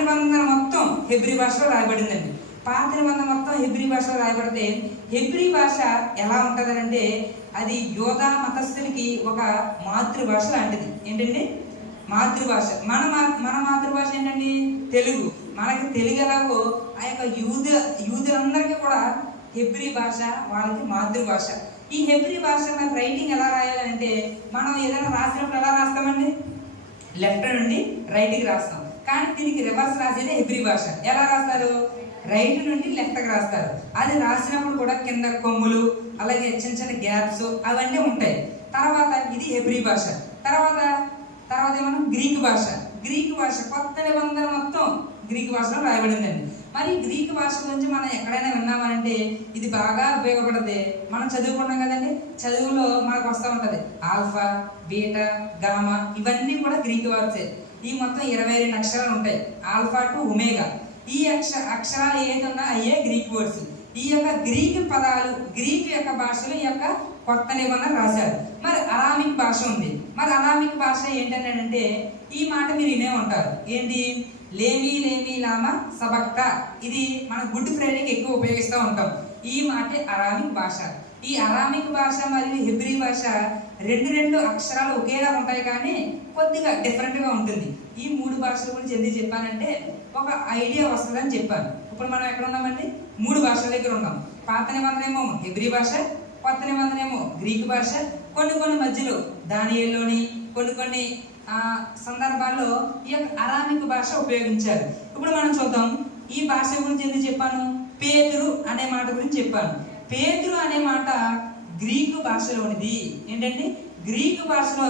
నిబంధన మొత్తం హెబ్రి భాషలో రాయబడిందండి. పాత నిబంధన మొత్తం హెబ్రి భాషలో రాయబడితే హెబ్రి భాష ఎలా ఉంటుందనంటే అది యోధా మతస్థులకి ఒక మాతృభాష లాంటిది. ఏంటండి? మాతృభాష. మన మా- మన మాతృభాష ఏంటండి? తెలుగు. మనకి తెలుగు ఎలాగో ఆ యొక్క యూద యూదులందరికీ కూడా హెబ్రి భాష వాళ్ళకి మాతృభాష. ఈ హెబ్రి భాష రైటింగ్ ఎలా రాయాలంటే మనం ఏదైనా రాసినప్పుడు ఎలా రాస్తామండి? లెఫ్ట్ నుండి రైట్కి రాస్తాం. కానీ దీనికి రివర్స్ రాసేది హెబ్రి భాష. ఎలా రాస్తారు? రైట్ నుండి లెఫ్ట్కి రాస్తారు. అది రాసినప్పుడు కూడా కింద కొమ్ములు అలాగే చిన్న చిన్న గ్యాప్స్ అవన్నీ ఉంటాయి. తర్వాత ఇది హెబ్రి భాష. తర్వాత తర్వాత ఏమన్నా గ్రీక్ భాష. గ్రీక్ భాష కొత్త నిబంధన మొత్తం గ్రీక్ భాషలో రాయబడిందండి. మరి గ్రీక్ భాష గురించి మనం ఎక్కడైనా విన్నామంటే ఇది బాగా ఉపయోగపడుతుంది మనం చదువుకున్నాం కదండి చదువులో మనకు వస్తూ ఉంటుంది. ఆల్ఫా బీటా గామా ఇవన్నీ కూడా గ్రీక్ వర్డ్సే ఈ మొత్తం ఇరవై రెండు అక్షరాలు ఉంటాయి. ఆల్ఫా టు ఉమేగా ఈ అక్ష అక్షరాలు ఏది అయ్యే గ్రీక్ వర్డ్స్. ఈ యొక్క గ్రీక్ పదాలు గ్రీక్ యొక్క భాషలో ఈ యొక్క కొత్త నిబంధన రాశారు. మరి అరామిక్ భాష ఉంది. మరి అరామిక్ భాష ఏంటంటే ఈ మాట మీరు వినే ఉంటారు. ఏంటి? లేమి లేమి లామ సబక్క ఇది మన గుడ్ ఫ్రైడేకి ఎక్కువ ఉపయోగిస్తూ ఉంటాం. ఈ మాటే అరామిక్ భాష. ఈ అరామిక్ భాష మరియు హిబ్రీ భాష రెండు రెండు అక్షరాలు ఒకేలా ఉంటాయి కానీ కొద్దిగా డిఫరెంట్గా ఉంటుంది. ఈ మూడు భాషల గురించి ఎందుకు చెప్పానంటే ఒక ఐడియా వస్తుందని చెప్పాను. ఇప్పుడు మనం ఎక్కడ ఉన్నామండి? మూడు భాషల దగ్గర ఉన్నాం. పాత నిబంధనేమో ఏమో భాష కొత్త నిబంధనేమో గ్రీక్ భాష కొన్ని కొన్ని మధ్యలో దానియల్లోని కొన్ని కొన్ని ఆ, సందర్భాల్లో ఈ యొక్క అరామిక్ భాష ఉపయోగించారు. ఇప్పుడు మనం చూద్దాం. ఈ భాష గురించి ఎందుకు చెప్పాను? పేతురు అనే మాట గురించి చెప్పాను. పేతురు అనే మాట గ్రీకు భాషలోనిది. ఏంటంటే గ్రీకు భాషలో